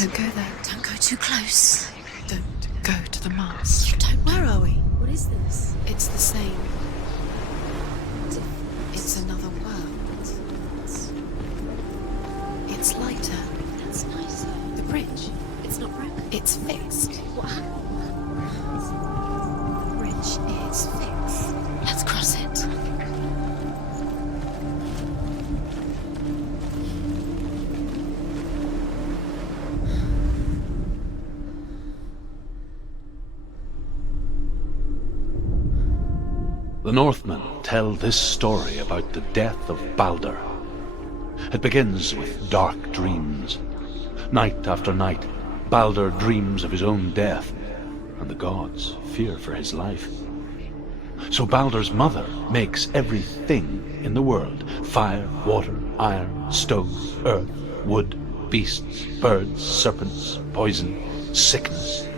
Don't go there. Don't go too close. Don't go to the mast. You don't know, are we? What is this? It's the same. It's another world. It's lighter. That's nicer. The bridge. It's not broken. It's fixed. What happened? The bridge is fixed. Let's cross it. The Northmen tell this story about the death of Baldur. It begins with dark dreams. Night after night, Baldur dreams of his own death, and the gods fear for his life. So Baldur's mother makes everything in the world: fire, water, iron, stone, earth, wood, beasts, birds, serpents, poison, sickness,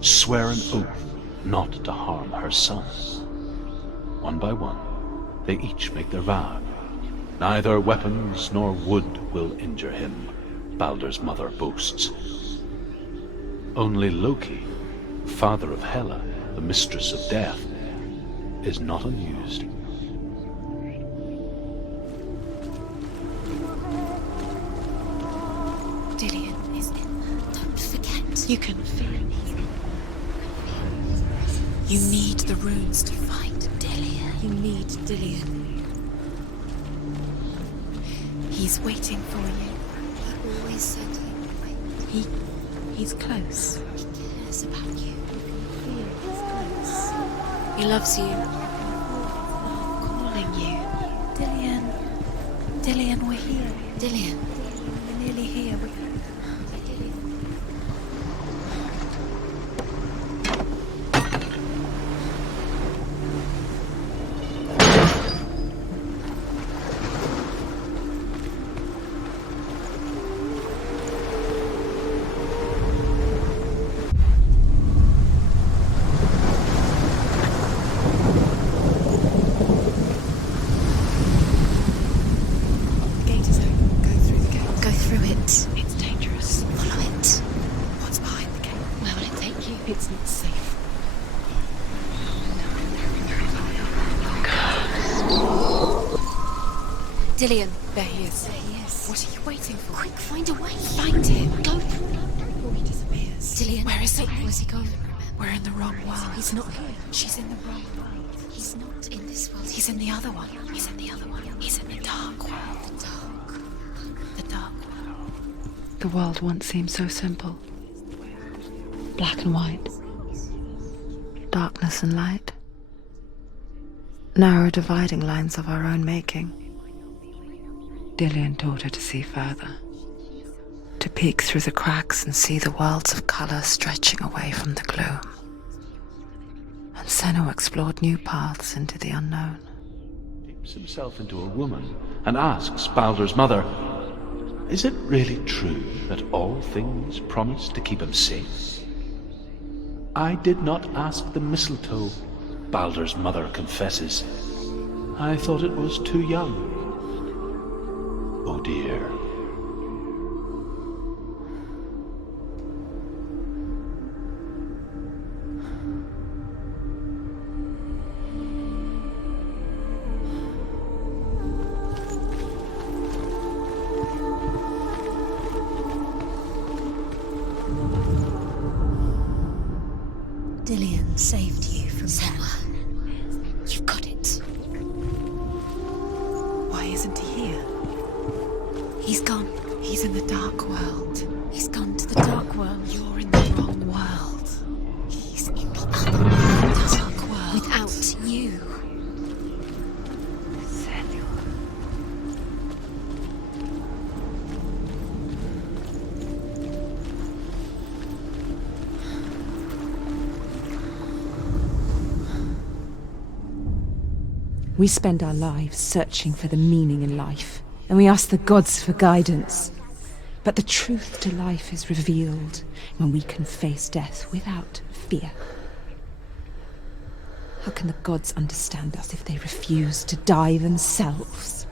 swear an oath not to harm her son. One by one, they each make their vow. Neither weapons nor wood will injure him, Baldur's mother boasts. Only Loki, father of Hela, the mistress of death, is not amused. Dillion is in there. Don't forget. You can feel it. You need the runes to fight Dillion. You need Dillion. He's waiting for you. He always said he would. He's close. He cares about you. He loves you. Calling you. Dillion. Dillion, we're here. Dillion. We're nearly here. It's dangerous. Follow it. What's behind the gate? Where will it take you? It's not safe. Dillion. There he is. There he is. What are you waiting for? Quick, find a way. Find him. Go. Before he disappears. Dillion. Where is he? Where's he gone? We're in the wrong world. He's not here. She's in the wrong world. He's not in this world. He's in the other one. He's in the other one. He's in the dark world. dark. The dark world. The world once seemed so simple. Black and white. Darkness and light. Narrow dividing lines of our own making. Dillion taught her to see further. To peek through the cracks and see the worlds of colour stretching away from the gloom. And Senno explored new paths into the unknown. Dips himself into a woman and asks Baldur's mother, "Is it really true that all things promise to keep him safe?" "I did not ask the mistletoe," Baldur's mother confesses. "I thought it was too young." Oh dear. Dillion saved you from Senna. You've got it. Why isn't he here? He's gone. He's in the dark world. He's gone to the dark world. You're in the wrong world. He's in the other world. The dark world. Without you. We spend our lives searching for the meaning in life, and we ask the gods for guidance. But the truth to life is revealed when we can face death without fear. How can the gods understand us if they refuse to die themselves?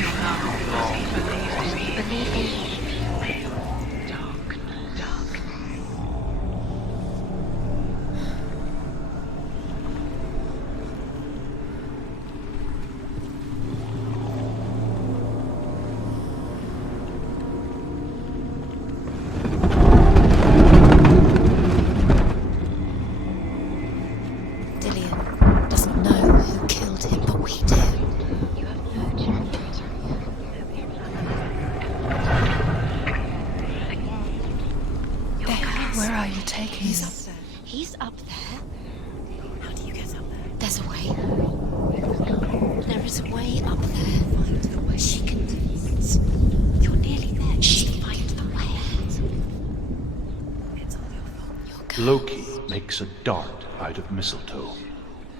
still love because he believed in you. Dillion doesn't know who killed him, but we do. You have no chance. Where are you taking He's me? up there. He's up there. How do you get up there? There's a way. There is a way up there. Find the way. She can. You're nearly there. She can find the way. It's all your fault. Your girl. Loki makes a dart out of mistletoe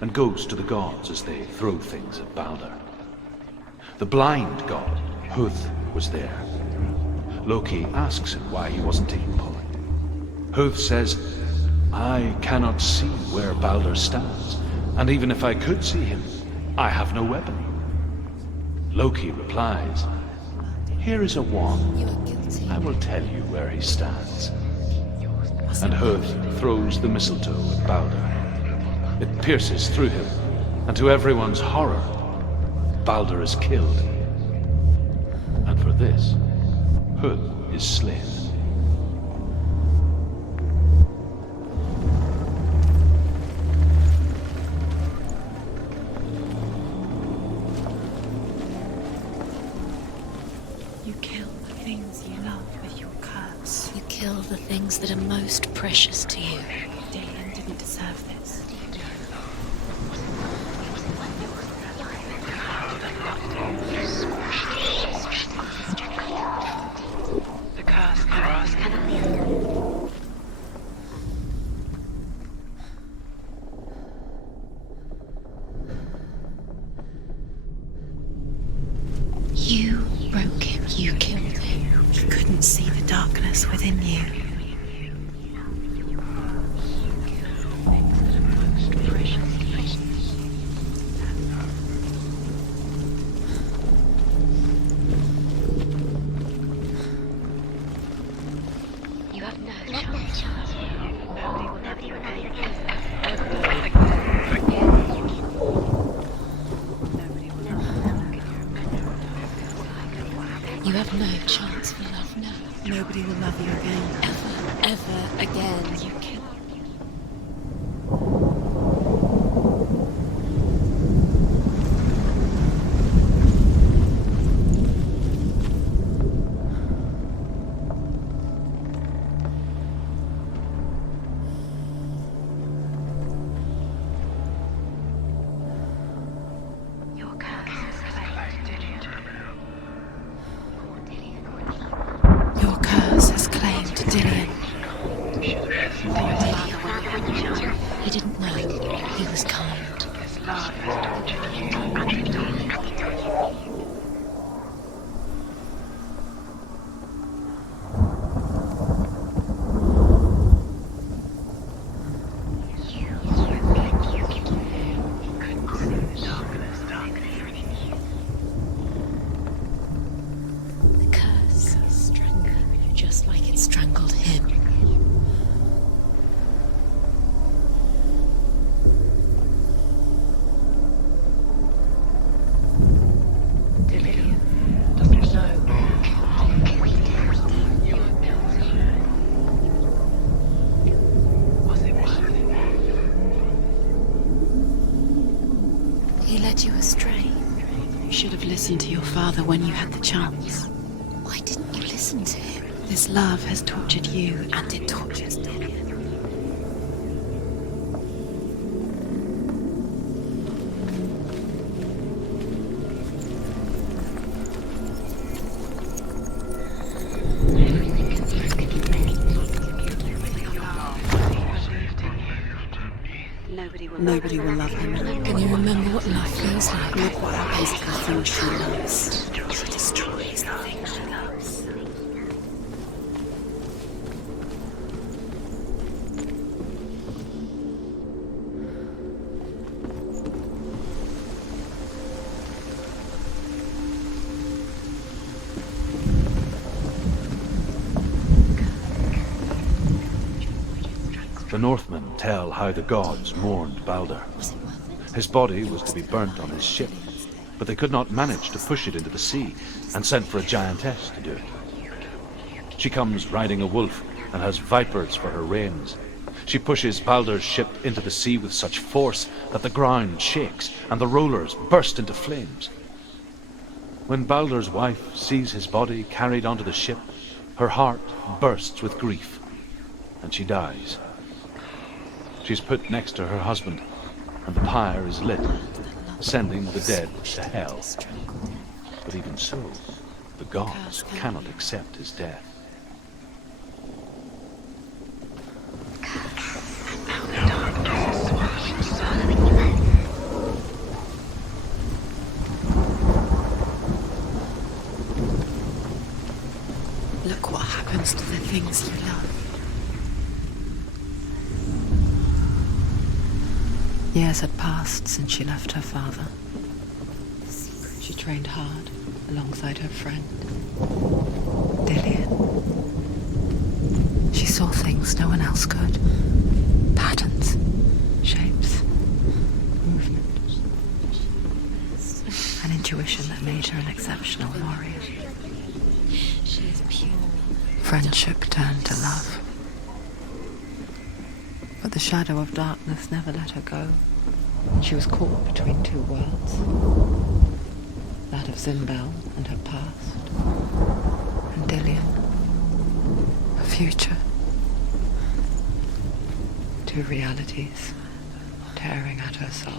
and goes to the gods as they throw things at Balder. The blind god, Huth, was there. Loki asks him why he wasn't taking point. Huth says, I cannot see where Balder stands, and even if I could see him, I have no weapon. Loki replies, here is a wand. You are guilty. I will tell you where he stands. And Huth throws the mistletoe at Balder. It pierces through him, and to everyone's horror, Balder is killed. And for this, Huth is slain. You kill the things you love with your curse. You kill the things that are most precious to you. Dillion didn't deserve this. The curse cannot be. You broke him. You killed him. You couldn't see the darkness within you. You have no chance. You have no chance for love now. Nobody will love you again. Ever again. You kill. Your curse Your curse has claimed Dillion. He didn't know. He was kind. The curse is strangling you just like it strangled him. Dillion doesn't know. Was it worth it? He led you astray. You should have listened to your father when you had the chance. Why didn't you listen to him? This love has tortured you, and it tortures Dillion. Nobody will love him now. Can you remember what love feels like? Look what happens to the things she loves. She destroys the things she loves. Northmen tell how the gods mourned Balder. His body was to be burnt on his ship, but they could not manage to push it into the sea, and sent for a giantess to do it. She comes riding a wolf and has vipers for her reins. She pushes Balder's ship into the sea with such force that the ground shakes and the rollers burst into flames. When Balder's wife sees his body carried onto the ship, her heart bursts with grief, and she dies. She's put next to her husband, and the pyre is lit, sending the dead to hell. But even so, the gods cannot accept his death. Look what happens to the things you love. Years had passed since she left her father. She trained hard alongside her friend, Dillian. She saw things no one else could. Patterns, shapes, movement. An intuition that made her an exceptional warrior. She is pure. Friendship turned to love. But the shadow of darkness never let her go. She was caught between two worlds. That of Zimbel and her past, and Dillian, her future. Two realities tearing at her soul.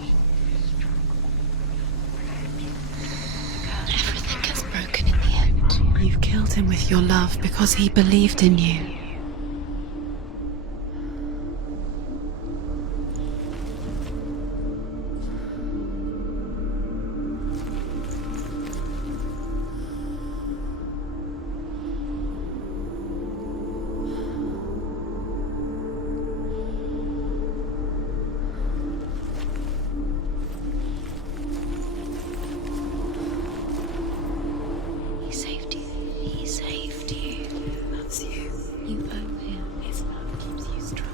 Everything gets broken in the end. You've killed him with your love because he believed in you. He saved you. That's you. You owe him. His love keeps you strong.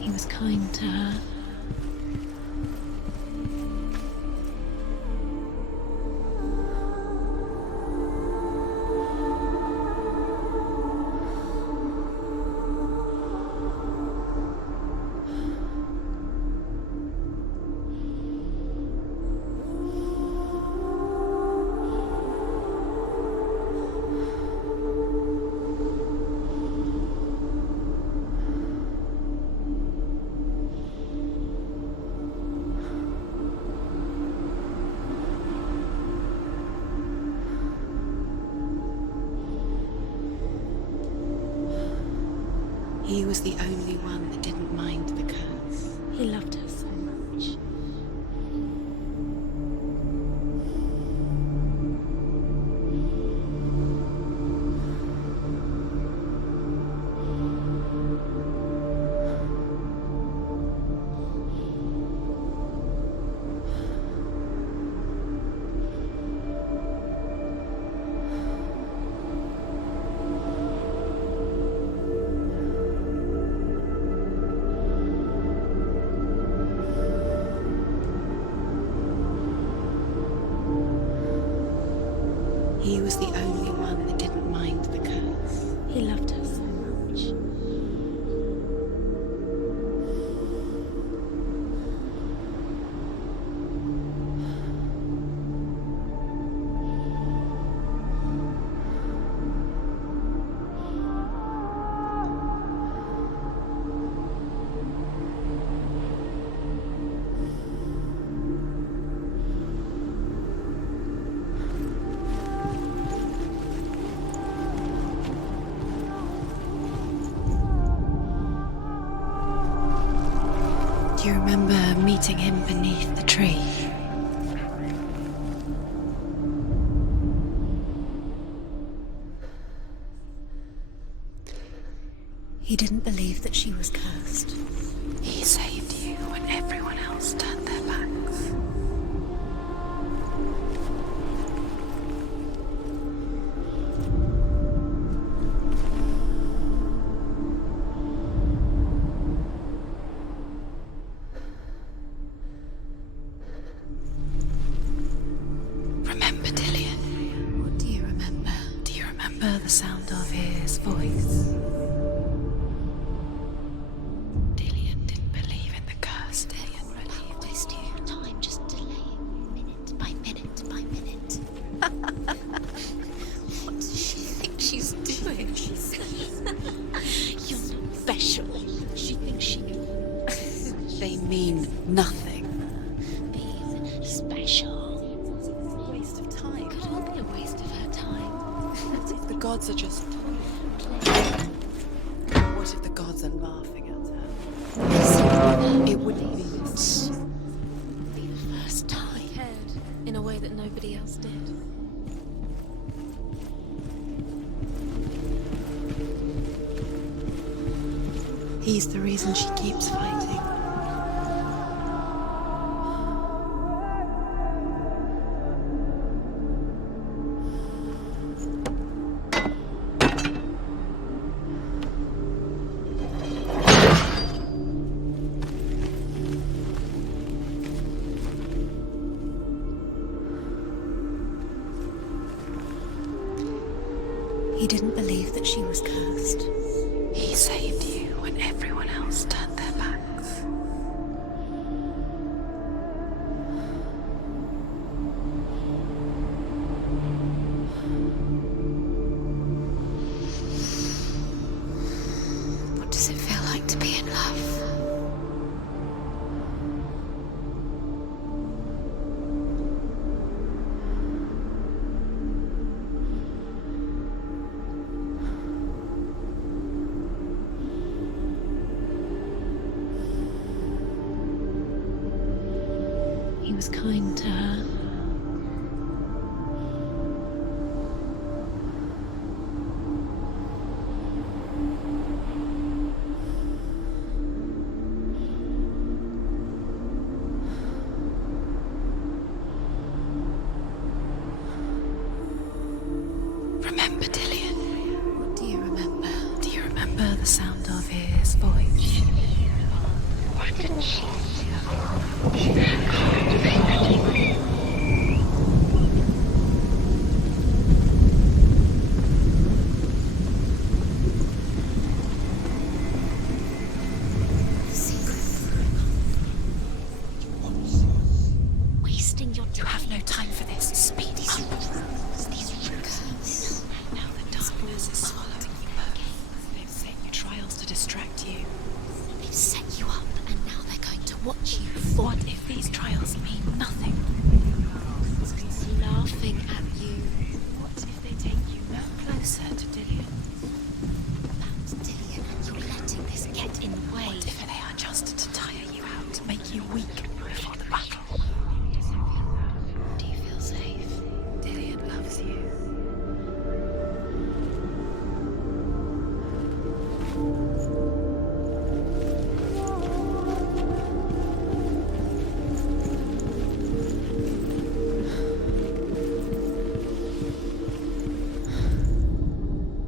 He was kind to her. He was the only one that didn't mind the curse. He loved her so much. He was the only one that didn't mind the curse. He loved her so much. remember meeting him beneath the tree. He didn't believe that she was cursed. He saved you when everyone else turned their backs. Remember Dillion? What do you remember? Do you remember the sound of his voice? Dillion didn't believe in the curse. Dillion Waste your time just delaying minute by minute by minute. What does she think she's doing? You're not special. She thinks she They mean nothing. being special. Waste of time. Could all be a waste of her time. What if the gods are just... What if the gods are laughing at her? It wouldn't be this. Be the first time. In a way that nobody else did. He's the reason she keeps fighting. He didn't believe that she was cursed. He saved you when everyone else turned their backs. What does it feel like to be in love? He was kind to her. Remember Dillion? What do you remember? Do you remember the sound of his voice? Why didn't she? Wasting your You have no time for this. Speed up. these rules. Now the darkness is swallowing you both. They've set you trials to distract you. They've set you up, and now they're going to watch you. What if these trials mean nothing? He's laughing at you. What if they take you no closer to Dillion? That's Dillion, and you're letting this get in the way. What if they are just to tire you out, to make you weak before the battle? Do you feel safe? Dillion loves you.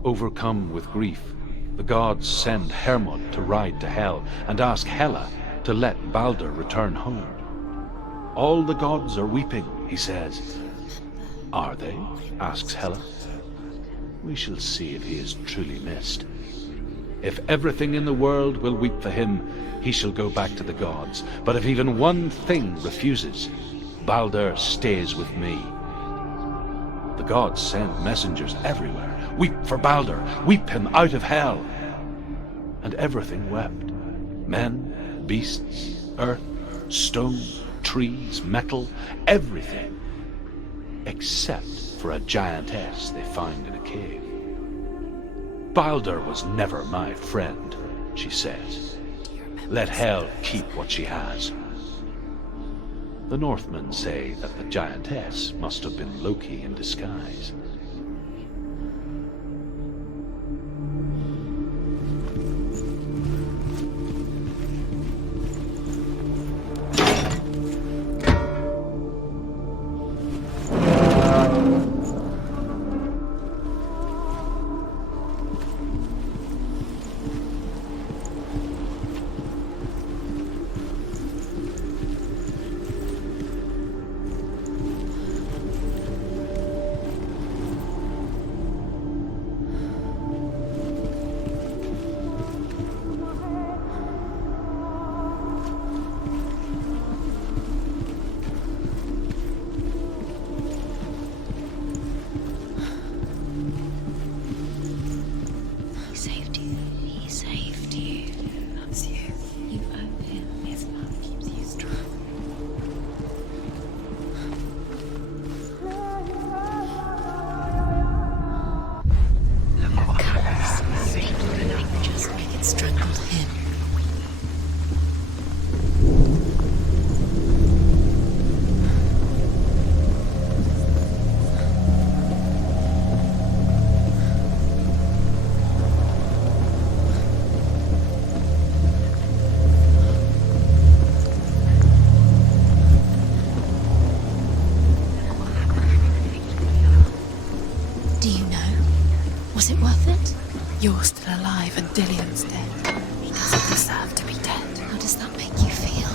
Overcome with grief, the gods send Hermod to ride to Hel and ask Hela to let Balder return home. All the gods are weeping, he says. Are they? Asks Hela. We shall see if he is truly missed. If everything in the world will weep for him, he shall go back to the gods. But if even one thing refuses, Balder stays with me. The gods send messengers everywhere. Weep for Balder, weep him out of hell. And everything wept. Men, beasts, earth, stone, trees, metal, everything. Except for a giantess they find in a cave. Balder was never my friend, she says. Do you remember let Hel keep what she has. The Northmen say that the giantess must have been Loki in disguise. He saved you. He saved you. That's you. You owe him. His love keeps you strong. Look what Just like it strangled him. Do you know? Was it worth it? You're still alive and Dillion's dead. He doesn't deserve to be dead. How does that make you feel?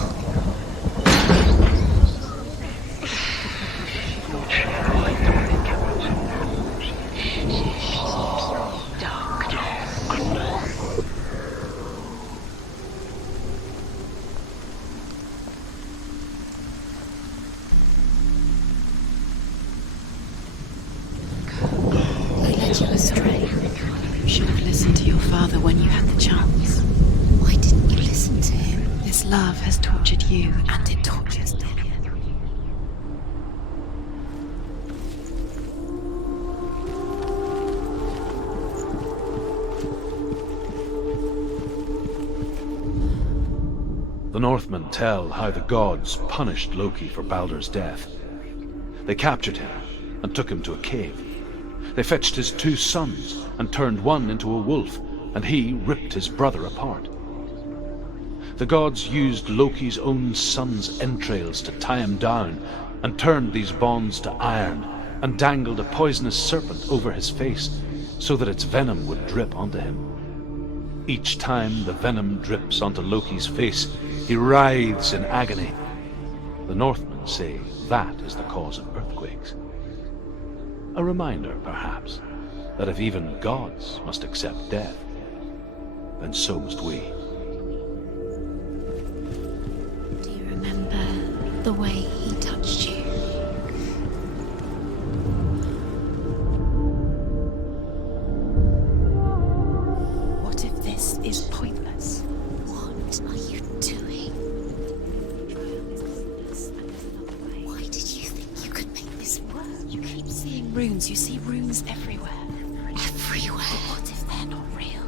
He led you astray. You should have listened to your father when you had the chance. Why didn't you listen to him? This love has tortured you, and it tortures Dillion. The Northmen tell how the gods punished Loki for Baldur's death. They captured him and took him to a cave. They fetched his 2 sons and turned one into a wolf, and he ripped his brother apart. The gods used Loki's own son's entrails to tie him down, and turned these bonds to iron, and dangled a poisonous serpent over his face, so that its venom would drip onto him. Each time the venom drips onto Loki's face, he writhes in agony. The Northmen say that is the cause of earthquakes. A reminder, perhaps, that if even gods must accept death, then so must we. Do you remember the way he touched you? What if this is pointless? What are you doing? Why did you think you could make this work? You keep seeing runes. You see runes everywhere. Everywhere. What if they're not real?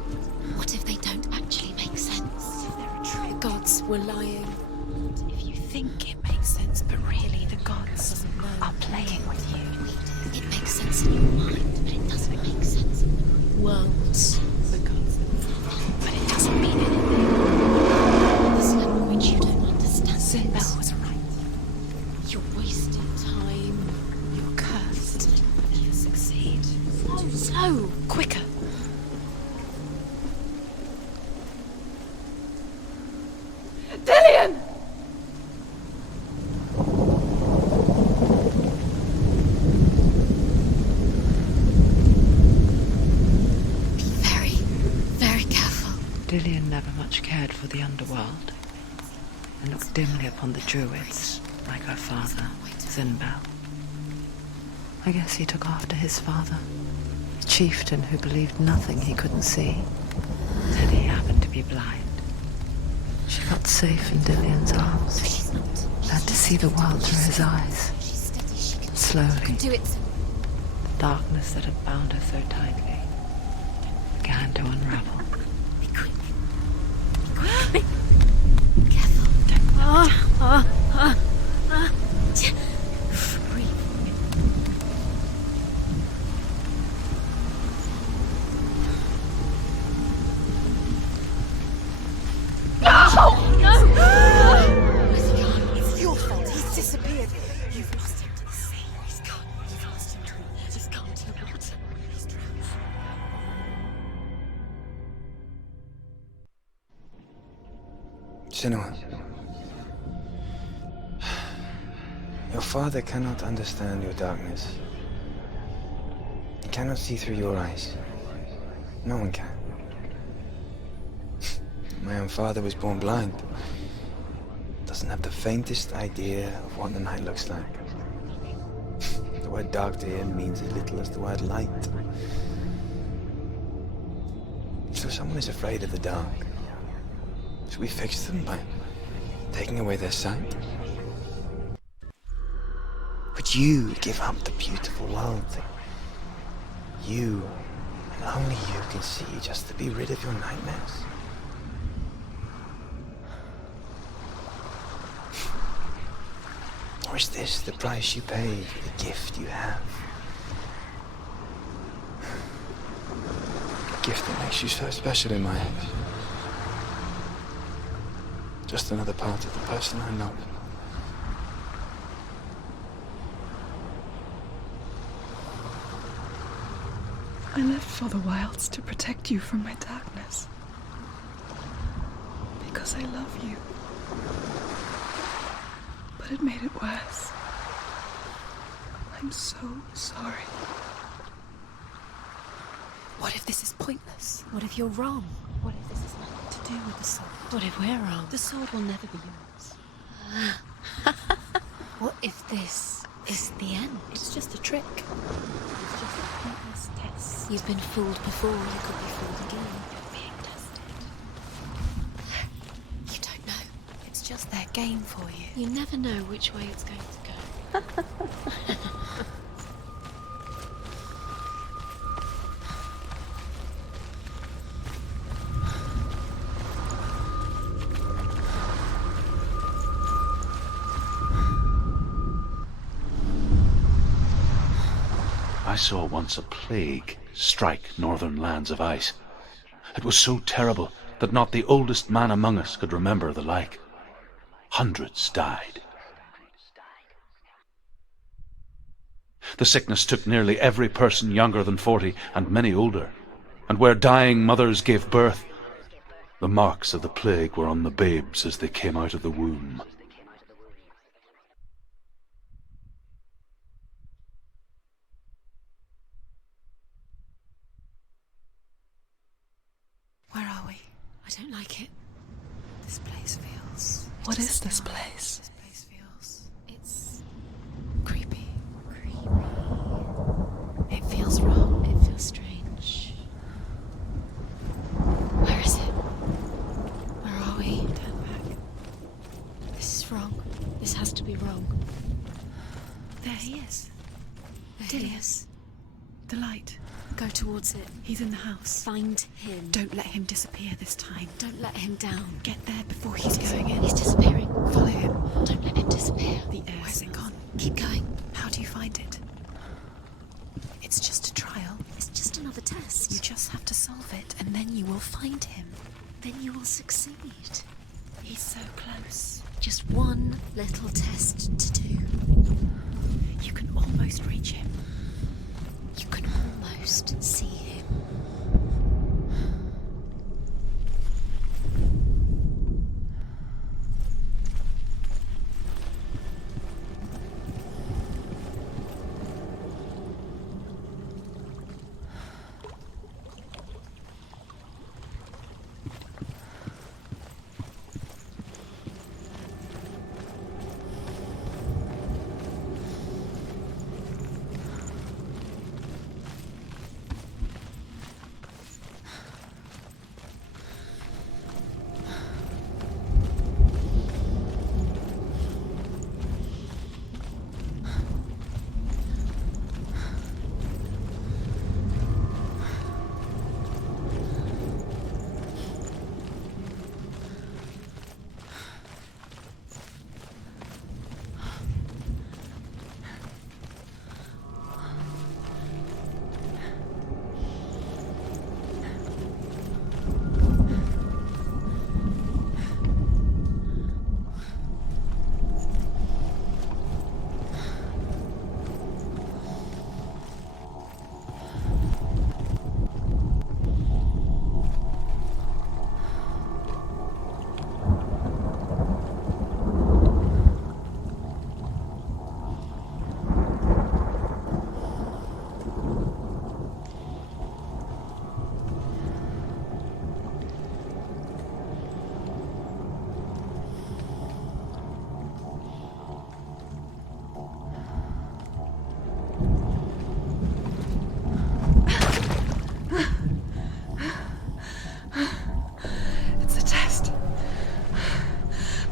What if they don't actually make sense? The gods were lying. If you think it makes sense, but really the gods are playing with you. It makes sense in your mind, but it doesn't make sense in the Worlds. The gods. But it doesn't mean anything. this language you don't understand. Sinbel was right. You're wasting time. You're cursed. You succeed. Slow. Quicker. Dillion! Be very, very careful. Dillion never much cared for the underworld, and looked dimly upon the druids, like her father, Sinbel. I guess he took after his father, a chieftain who believed nothing he couldn't see, till he happened to be blind. She felt safe in Dillion's arms, She's not. learned to see the world through his eyes. She's steady. She can Slowly, do it. the darkness that had bound her so tightly began to unravel. Be quick. Be quick. You've lost him to the sea. He's gone. You've lost him to the water. He's drowned. Senua, your father cannot understand your darkness. He cannot see through your eyes. No one can. My own father was born blind. Doesn't have the faintest idea of what the night looks like. The word dark to him means as little as the word light. So someone is afraid of the dark. Should we fix them by taking away their sight? Would you give up the beautiful world that you, and only you, can see just to be rid of your nightmares? Or is this the price you pay for the gift you have? A gift that makes you so special in my eyes. Just another part of the person I love. I lived for the wilds to protect you from my darkness. Because I love you. But it made it worse. I'm so sorry. What if this is pointless? What if you're wrong? What if this has nothing to do with the sword? What if we're wrong? The sword will never be yours. What if this is the end? It's just a trick. It's just a pointless test. You've been fooled before, you could be fooled again. You're being tested. You don't know. It's just their game for you. You never know which way it's going to go. I saw once a plague strike northern lands of ice. It was so terrible that not the oldest man among us could remember the like. Hundreds died. The sickness took nearly every person younger than 40 and many older, and where dying mothers gave birth, the marks of the plague were on the babes as they came out of the womb. Where are we? I don't like it. This place feels... What is this place? This place feels... It's... creepy. It feels wrong. It feels strange. Where is it? Where are we? Turn back. This is wrong. This has to be wrong. There he is. There he is. The light. Go towards it. He's in the house. Find him. Don't let him disappear this time. Don't let him down. Get there before he's going in. He's disappearing. Follow him. Don't let him disappear. The air. Where's it gone? Keep going. How do you find it? It's just a trial. It's just another test. You just have to solve it, and then you will find him. Then you will succeed. He's so close. Just one little test to do. You can almost reach him. You can almost see him.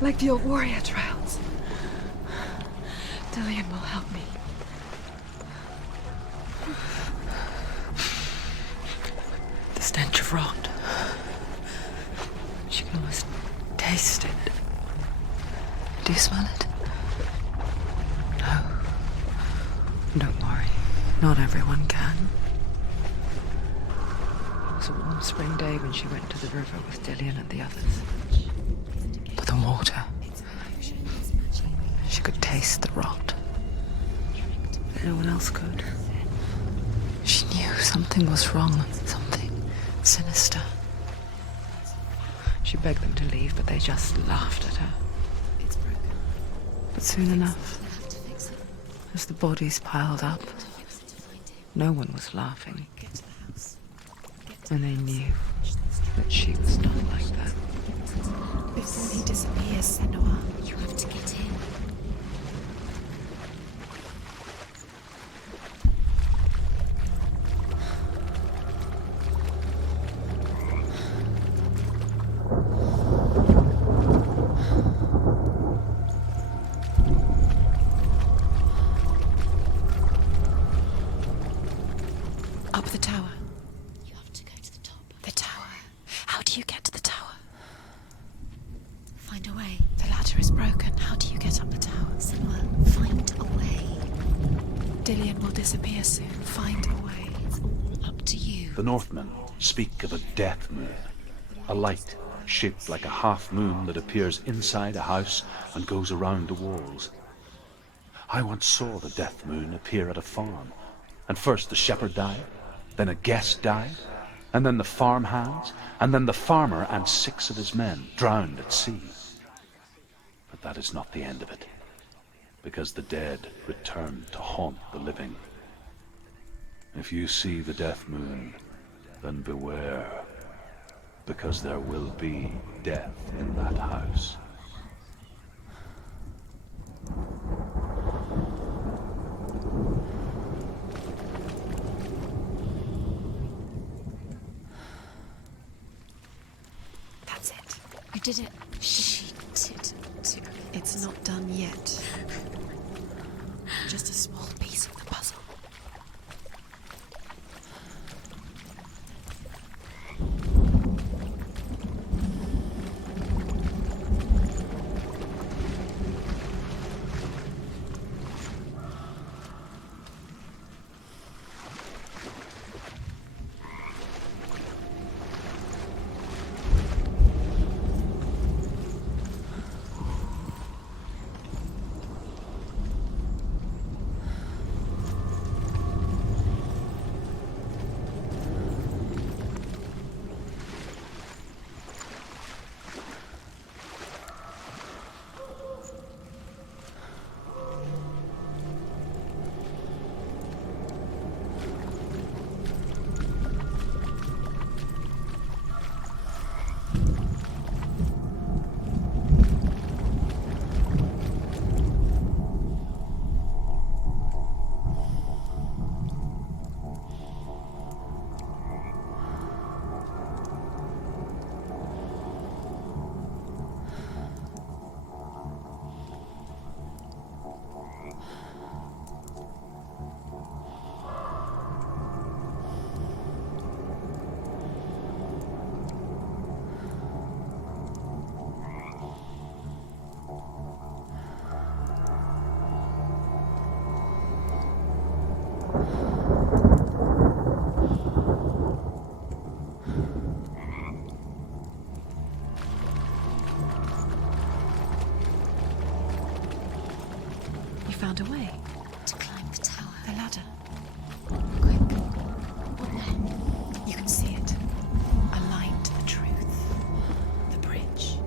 like the old warrior trails. Dillion will help me. The stench of rot. She can almost taste it. Do you smell it? No. Don't worry. Not everyone can. It was a warm spring day when she went to the river with Dillion and the others. But the water. She could taste the rot. But no one else could. She knew something was wrong. Something sinister. She begged them to leave, but they just laughed at her. But soon enough, as the bodies piled up, no one was laughing. And they knew that she was not like that. Before he disappears, Senua, you have to get in. Up the tower. You have to go to the top. The tower. How do you get to the tower? Find a way. The ladder is broken. How do you get up the tower? Senua, find a way. Dillion will disappear soon. Find a way. It's all up to you. The Northmen speak of a death moon, a light shaped like a half moon that appears inside a house and goes around the walls. I once saw the death moon appear at a farm, and first the shepherd died, then a guest died, and then the farmhands, and then the farmer and 6 of his men drowned at sea. But that is not the end of it, because the dead return to haunt the living. If you see the death moon, then beware, because there will be death in that house. That's it. You did it. She did. It's not done yet. Just a small piece of the puzzle. Found a way to climb the tower. The ladder. Quick. What then? You can see it. A line to the truth. The bridge.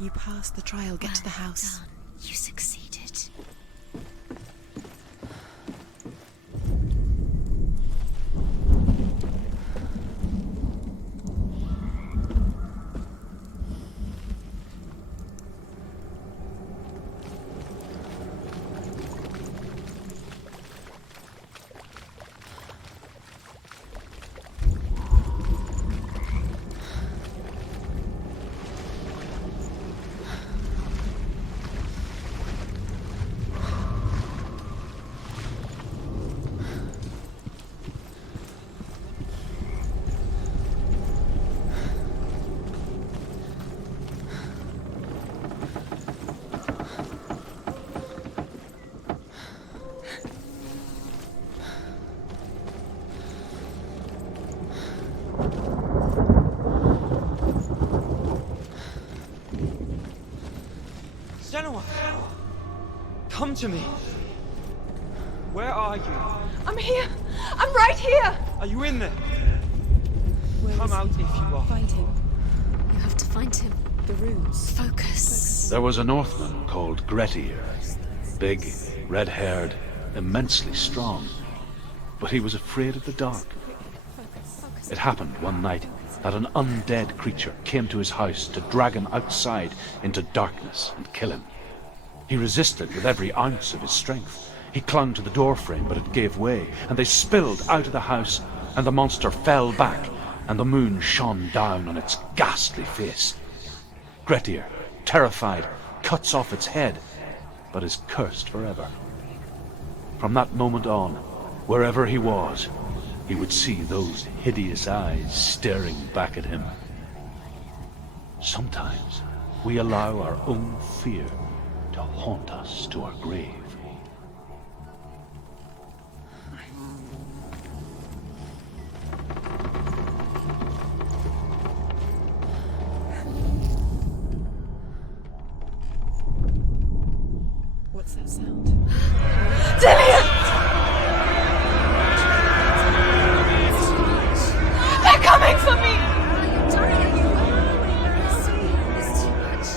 You passed the trial. Get to the house. Done. You succeeded. Senua! Come to me! Where are you? I'm here! I'm right here! Are you in there? Where Come is out he? if you are. Find him. You have to find him. The runes. Focus. There was a Northman called Grettir. Big, red-haired, immensely strong. But he was afraid of the dark. It happened one night that an undead creature came to his house to drag him outside into darkness and kill him. He resisted with every ounce of his strength. He clung to the doorframe, but it gave way, and they spilled out of the house, and the monster fell back, and the moon shone down on its ghastly face. Grettir, terrified, cuts off its head, but is cursed forever. From that moment on, wherever he was, he would see those hideous eyes staring back at him. Sometimes we allow our own fear to haunt us to our grave. What's that sound? Dillian! They're coming for me! It's too much.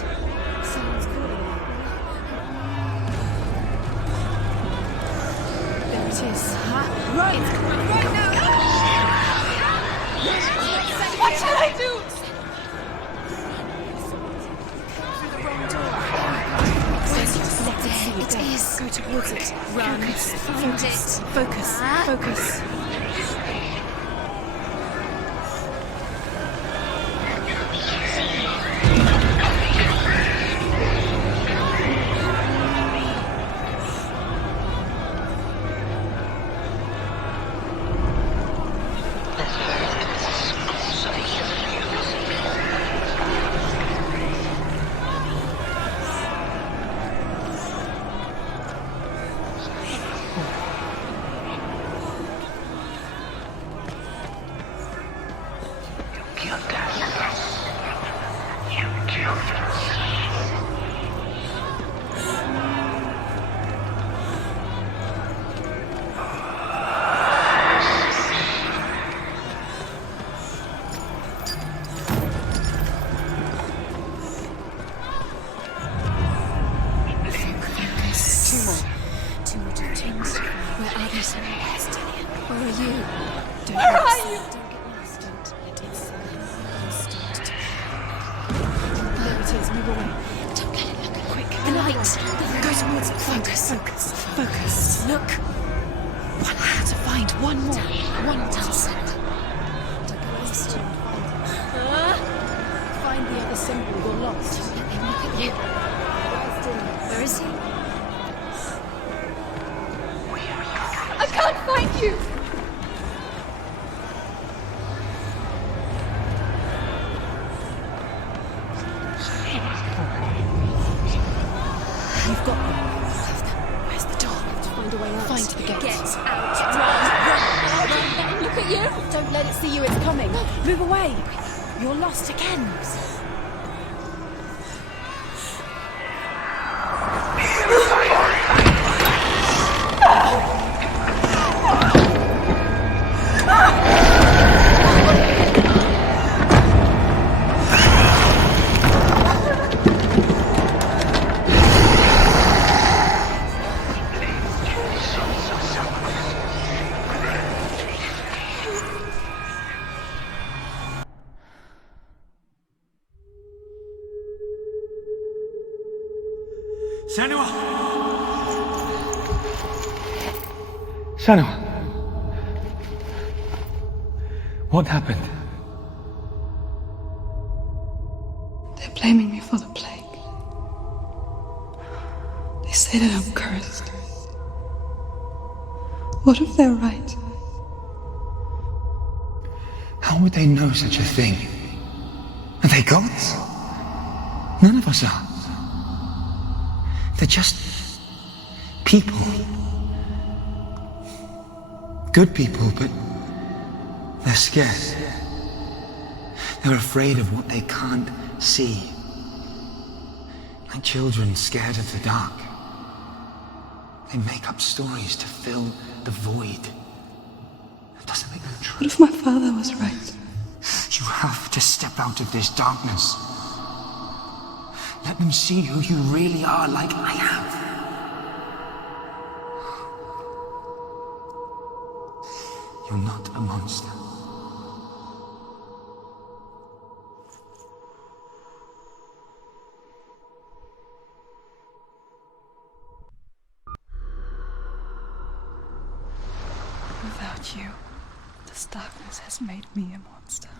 Someone's calling you. There it is. Run! Right now! What shall I do? There it is. Go towards it. Run. Find Focus. it. Focus. Ah. Focus. Two more teams. Where are they? Where are you? Where are you? Don't get lost. Don't let it start to There it is. Move away. Don't let it look. Quick. The light. Go towards it. Focus. Focus. Focus. Look. One more to find. One more. One more. Dalson. Don't get lost. Find the other symbol. You're lost. Don't let them look at you. Where is he? I can't find you! You've got them. Where's the door? Find a way out. Find the gate. Get out. Run. Don't let him look at you. Don't let it see you. It's coming. Move away. You're lost again. Senua! Senua! What happened? They're blaming me for the plague. They say that I'm cursed. What if they're right? How would they know such a thing? Are they gods? None of us are. They're just people. Good people, but they're scared. They're afraid of what they can't see. Like children scared of the dark. They make up stories to fill the void. It doesn't make them true. What if my father was right? You have to step out of this darkness. Let them see who you really are, like I have. You're not a monster. Without you, this darkness has made me a monster.